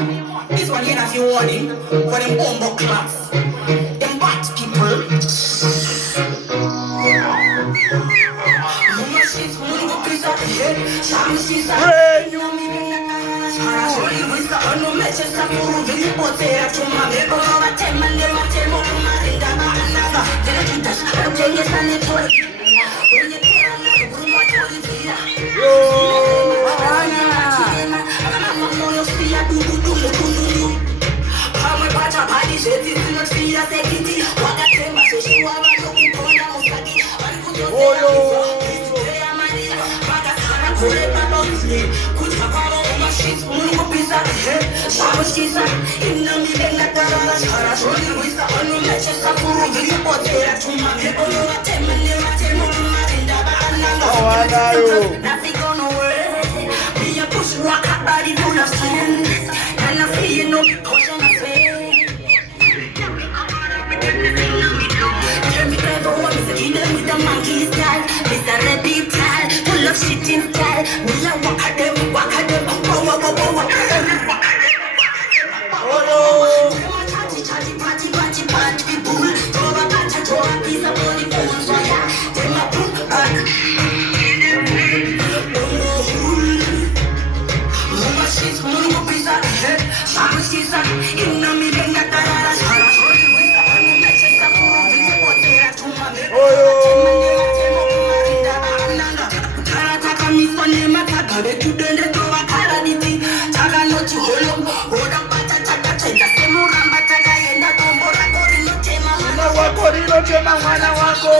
This one here has you warning for them bomb class. Them bad people. Mama she's money go pizza. Sham she's a Harasholi with the unknown matches of you. Really put there to my baby. I tell my name, I tell my Marinda. Then I do this. I don't take it and it's what. When you put on the room, I told you to nothing gonna work. Me a push rock hard body full of strength. And I feel you know caution of faith. Every clever one is a killer with the monkey style. Mr. Reptile, full of shit in style. Me a walk at them, party people. Throw a piece of body bones, so yeah. Them a put back. She's money go pizza. Sham she's a in a me benga tarara. Harasholi with the unknown matches of you. Really put there to my baby. Taka mi fone mataka be tudende to akaradi. Taka no to holom. Oda pata taka tenda semuramba taka yenda tombora kori no tema. Mwana wako.